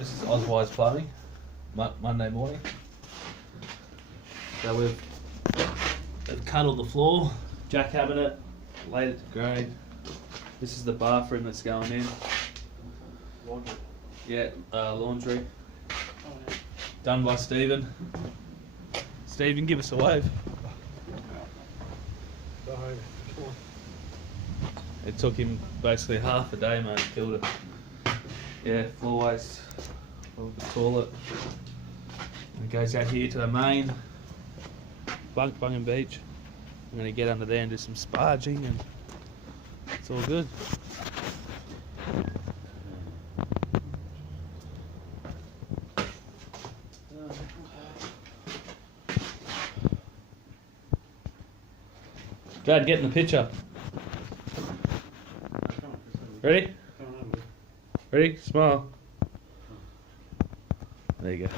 this is Oswise Plumbing, Monday morning. So we've cut all the floor, jackhammered it, laid it to grade. This is the bathroom that's going in. Laundry. Yeah, laundry. Oh, yeah. Done by Stephen. Stephen, give us a wave. It took him basically half a day, mate, to build it. Yeah, floor waste, of the toilet. And it goes out here to the main bunk and beach. I'm going to get under there and do some sparging, and it's all good. Glad get in the picture. Ready? Ready? Smile. There you go.